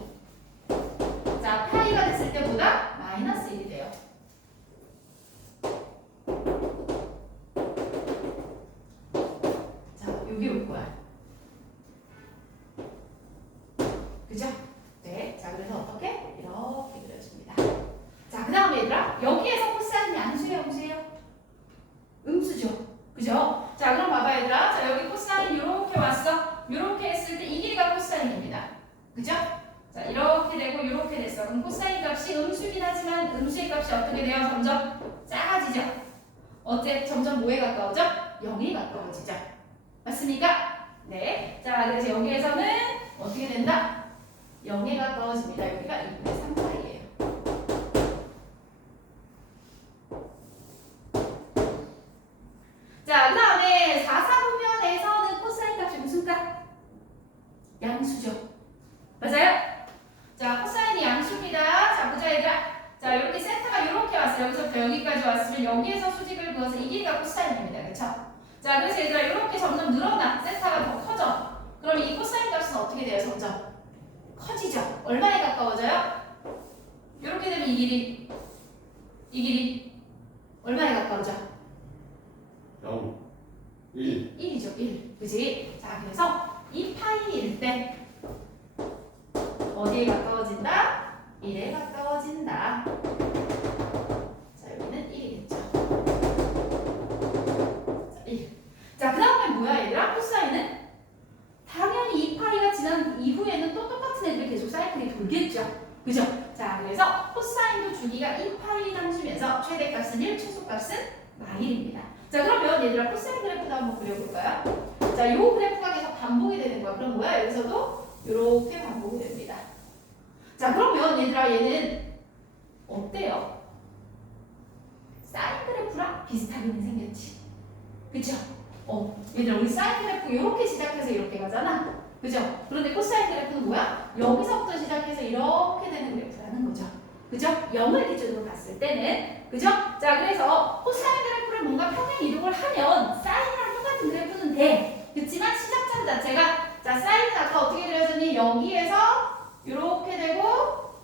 자 파이가 됐을 때보다 마이너스 1이 돼요. 자 여기 올 거야. 그죠? 네. 자 그래서 어떻게? 이렇게 그려줍니다. 자 그 다음에 얘들아 여기에서 코사인이 양수예요 음수예요? 음수죠. 그죠? 자 그럼 봐봐 얘들아. 자 여기 코사인 이렇게 왔어. 이렇게 했을 때 이 길이가 코사인입니다. 그죠? 자 이렇게 되고 이렇게 됐어. 그럼 코사인 값이 음수긴 하지만 음수의 값이 어떻게 돼요? 점점 작아지죠. 어째 점점 뭐에 가까워져? 0에 가까워지죠. 맞습니까? 네. 자 그래서 여기에서는 어떻게 된다? 0에 가까워집니다. 여기가 2분의 3파이예요. 자, 그 다음에 4사분면에서는 코사인 값이 무슨 값? 양수죠. 맞아요? 자, 코사인이 양수입니다. 자, 보자 얘들아. 자, 이렇게 센터가 이렇게 왔어요. 여기서부터 여기까지 왔으면 여기에서 수직을 그어서 이 길이가 코사인입니다. 그쵸? 자, 그래서 얘들아 이렇게 점점 늘어나. 센터가 더 커져. 그럼 이 코사인 값은 어떻게 돼요? 점점 커지죠. 얼마에 가까워져요? 이렇게 되면 이 길이 얼마에 가까워져? 0, 1. 1이죠. 1. 그지? 자, 그래서 이 파이일 때 어디에 가까워진다? 1에 가까워진다. 자, 여기는 1이겠죠. 자, 1. 자, 그 다음에 뭐야 얘들아? 코사인은? 당연히 이 파이가 지난 이후에는 또 똑같은 애들이 계속 사이클이 돌겠죠. 그죠? 자, 그래서 코사인도 주기가 2파이당 주면서 최대값은 1, 최소값은 마일입니다. 자, 그러면 얘들아 코사인 그래프도 한번 그려볼까요? 자, 요 그래프가 계속 반복이 되는 거야. 그럼 뭐야? 여기서도 이렇게 반복이 됩니다. 자, 그러면 얘들아 얘는 어때요? 사인 그래프랑 비슷하게는 생겼지. 그쵸? 얘들아 우리 사인 그래프 이렇게 시작해서 이렇게 가잖아. 그죠? 그런데 코사인 그래프는 뭐야? 여기서부터 시작해서 이렇게 되는 그래프라는 거죠. 그죠? 0을 기준으로 봤을 때는. 그죠? 자, 그래서 코사인 그래프를 뭔가 평행 이동을 하면 사인이랑 똑같은 그래프는 돼. 그렇지만 시작점 자체가 자, 사인은 아까 어떻게 그려졌니? 여기에서 이렇게 되고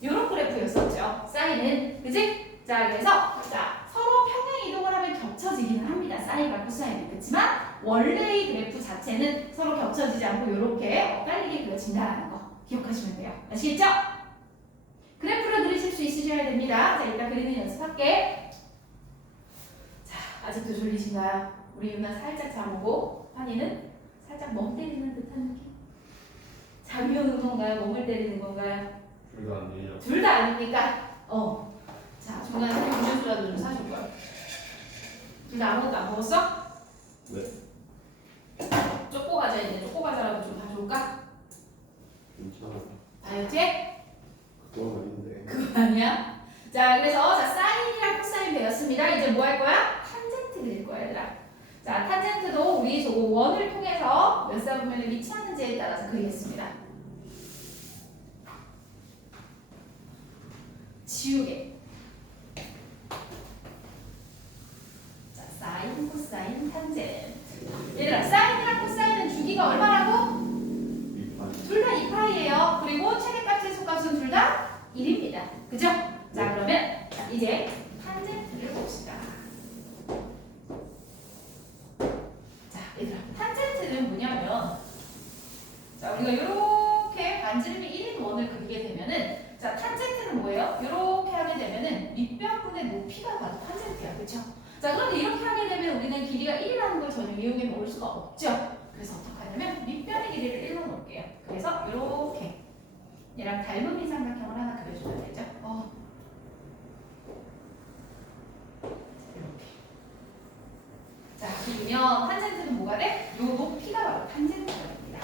이런 그래프였었죠. 사인은. 그지? 자, 그래서 자, 서로 평행 이동을 하면 겹쳐지기는 합니다. 사인과 코사인은. 그렇지만 원래의 그래프 자체는 서로 겹쳐지지 않고 이렇게 엇갈리게 그려진다는 거 기억하시면 돼요. 아시겠죠? 그래프를 그리실 수 있으셔야 됩니다. 자, 일단 그리는 연습할게. 자, 아직도 졸리신가요? 우리 유나 살짝 잠 오고 환희는 살짝 멍 때리는 듯한 느낌? 잠이 오는 건가요? 멍을 때리는 건가요? 둘 다 아니에요. 둘 다 아닙니까? 자, 중간에 음료수라도 좀 사줄 거야. 둘 다 아무것도 안 먹었어? 네. 초코 과자 있는데 초코 과자라도 좀 가져올까? 괜찮아요. 다이어트에? 그건 아닌데. 그거 아니야? 자, 그래서 자, 사인이랑 코사인 배웠습니다. 이제 뭐 할 거야? 탄젠트 그릴 거야, 얘들아. 자, 탄젠트도 우리 저거 원을 통해서 몇 사분면에 위치하는지에 따라서 그리겠습니다. 지우개. 자, 사인, 코사인, 탄젠트. 얘들아, 사인이랑 코사인은 주기가 얼마라고? 2파이. 둘 다 2파이예요. 그리고 최대값, 최소값은 둘 다 1입니다. 그죠? 자, 그러면 자, 이제 탄젠트를 봅시다. 자, 얘들아, 탄젠트는 뭐냐면 자, 우리가 이렇게 반지름이 1인 원을 그리게 되면은 자, 탄젠트는 뭐예요? 이렇게 하게 되면은 밑변분의 높이가 바로 탄젠트야. 그쵸? 자, 그런데 이렇게 하게 되면 우리는 길이가 1이라는 걸 전혀 이용해 먹을 수가 없죠. 그래서 어떻게 하냐면 밑변의 길이를 1로 놓을게요. 그래서 이렇게 얘랑 닮은 미삼각형을 하나 그려주면 되죠. 이렇게. 자, 그러면 탄젠트는 뭐가 돼? 요 높이가 바로 탄젠트가 됩니다.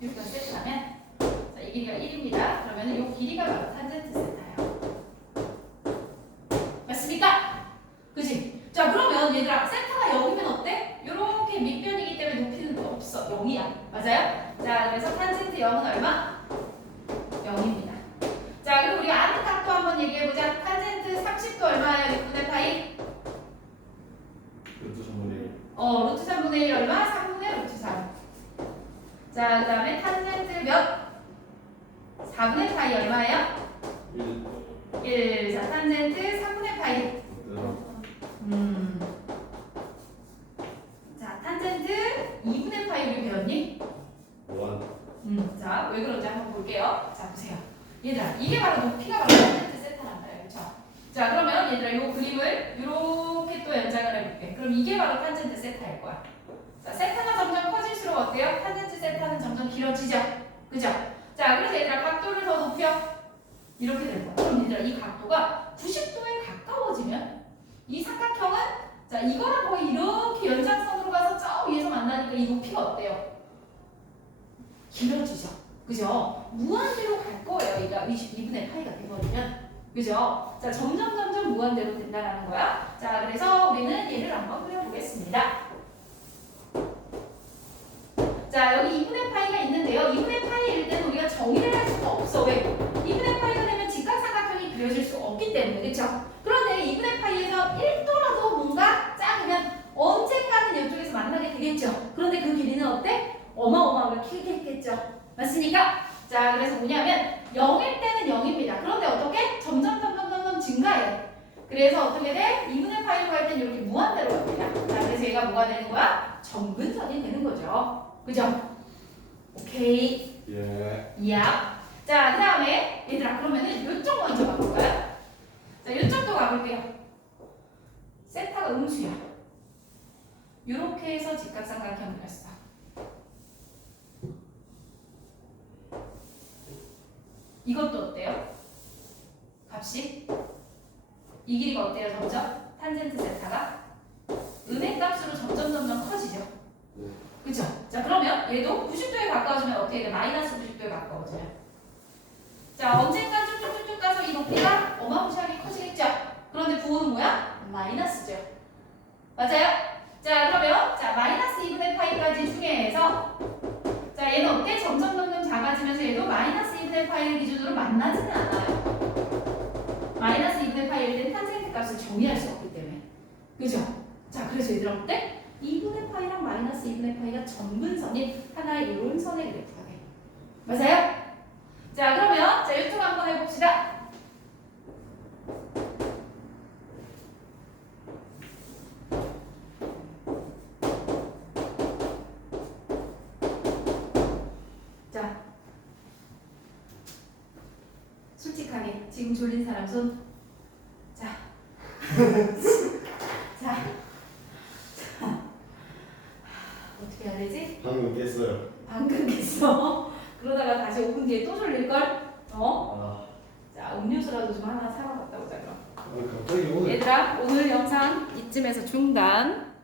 이렇게 세트하면 자, 이 길이가 1입니다. 그러면 이 길이가 바로 탄젠트 세타예요. 맞습니까? 그지? 자, 그러면 얘들아 센터가 여기면 어때? 이렇게 밑변이기 때문에 높이는 없어. 없어. 0이야. 맞아요? 자, 그래서 탄젠트 0은 얼마? 0입니다. 자, 그리고 우리 아는 각도 한번 얘기해보자. 탄젠트 30도 얼마예요? 6분의 파이? 루트 3분의 1. 루트 3분의 1 얼마? 3분의 루트 3. 자, 그 다음에 탄젠트 몇? 4분의 파이 얼마예요? 1. 자, 탄젠트 3분의 파이. 자, 탄젠트 2분의 파이 우리 배웠니? 자, 왜 그런지 한번 볼게요. 자, 보세요. 얘들아, 이게 바로 높이가 바로 탄젠트 세타란다. 그렇죠? 자, 그러면 얘들아, 이 그림을 이렇게 또 연장을 해볼게. 그럼 이게 바로 탄젠트 세타일 거야. 자, 세타가 점점 커질수록 어때요? 탄젠트 세타는 점점 길어지죠? 그죠? 자, 그래서 얘들아, 각도를 더 높여. 이렇게 될 거야. 그럼 얘들아, 이 각도가 90도에 가까워지면 이 삼각형은 자, 이거랑 거의 이렇게 연장선으로 가서 저 위에서 만나니까 이 높이가 어때요? 길어지죠. 그죠? 무한대로 갈 거예요. 얘가 22분의 파이가 돼버리면. 그죠? 자, 점점 무한대로 된다는 거야. 자, 그래서 우리는 얘를 한번 그려보겠습니다. 자, 여기 2분의 파이가 있는데요. 2분의 파이일 때는 우리가 정의를 할 수가 없어. 왜? 2분의 파이가 되면 직각삼각형이 그려질 수 없기 때문에. 그쵸? 그런데 2분의 파이에서 1도라도 뭔가 작으면 언젠가는 이쪽에서 만나게 되겠죠. 그런데 그 길이는 어때? 어마어마하게 길겠죠. 맞습니까? 자, 그래서 뭐냐면 0일 때는 0입니다. 그런데 어떻게? 점점 증가해. 그래서 어떻게 돼? 2분의 파이로 갈 때는 이렇게 무한대로 갑니다. 자, 그래서 얘가 뭐가 되는 거야? 정근선이 되는 거죠. 그죠? 오케이. 예. 야. 자, 그 다음에 얘들아, 그러면은 이쪽 먼저 가볼까요? 자, 이쪽도 가볼게요. 세타가 음수야. 이렇게 해서 직각삼각형을 그렸어. 이것도 어때요? 값이? 이 길이가 어때요? 점점? 탄젠트 세타가? 음의 값으로 점점 커지죠? 그죠? 자, 그러면 얘도 90도에 가까워지면 어떻게 돼? 마이너스 90도에 가까워져요. 자, 언젠가 쭉쭉쭉쭉 가서 이 높이가 어마무시하게 커지겠죠? 그런데 부호는 뭐야? 마이너스죠. 맞아요? 자, 그러면 자 마이너스 2분의 파이까지 중에서 자, 얘는 어때? 점점 작아지면서 얘도 마이너스 2분의 파이를 기준으로 만나지는 않아요. 마이너스 2분의 파이일 땐 탄젠트 값을 정의할 수 없기 때문에. 그죠? 자, 그래서 얘들아 어때? 2분의 파이랑 마이너스 2분의 파이가 정근선인 하나의 이런 선의 그래프가 돼. 맞아요? 자, 그러면 자 이쪽 한번 해봅시다. 자, 솔직하게 지금 졸린 사람 손. 자, 자, 어떻게 해야 되지? 방금 깼어요. 방금 깼어. 그러다가 다시 5분 뒤에 또 졸릴걸? 아, 자, 음료수라도 좀 하나 사러 갔다 오자 그럼. 갑자기 오늘 얘들아, 오늘 영상 이쯤에서 중단.